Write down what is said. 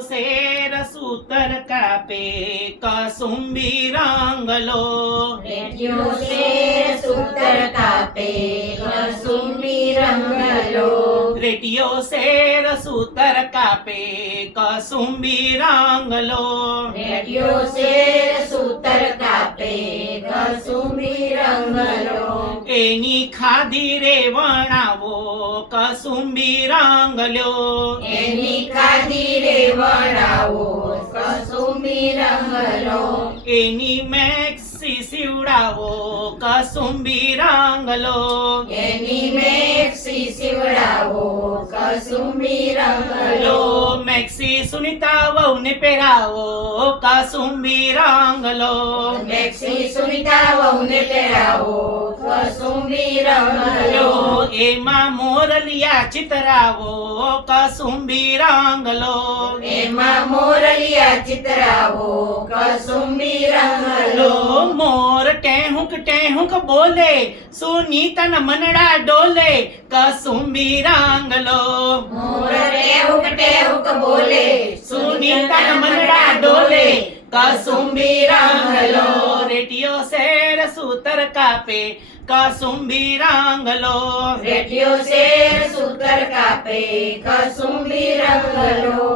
share સૂતર કાપે Kasumbi રંગલો radio share સૂતર કાપે Kasumbi રંગલો radio share સૂતર કાપે કસુંબી રંગલો રેડિયો શેર સૂતર કાપે કસુંબી રંગલો એની ખાધી રે વણાવો કસુંબી રંગલ્યો એની ખાધી રે વણાવો કસુંબી રંગલો એની મેક્સી સીવડાવો કસુંબી રંગલો એની મેક્સી સીવડાવો કસુંબી રંગલો લો મેક્સી સુનિતા વહુને પહેરાવો કસુંબી રંગલો મેક્સી સુનિતા વહુને પહેરાવો કસુંબી રંગલો લો એમાં મોરલિયા ચિતરાવો કસુંબી રંગલો એમાં મોરલિયા ચિતરાવો કસુંબી રંગલો લો મોર ટેહુક બોલે સુનીતન મનડા ડોલે કસુંબી રંગલો મોર ટેહુક બોલે સુનીતન મનડા ડોલે કસુંબી રંગલો રેડિયો શેર સૂતર કાપે કસુંબી રંગલો રેડિયો શેર સૂતર કાપે કસુંબી રંગલો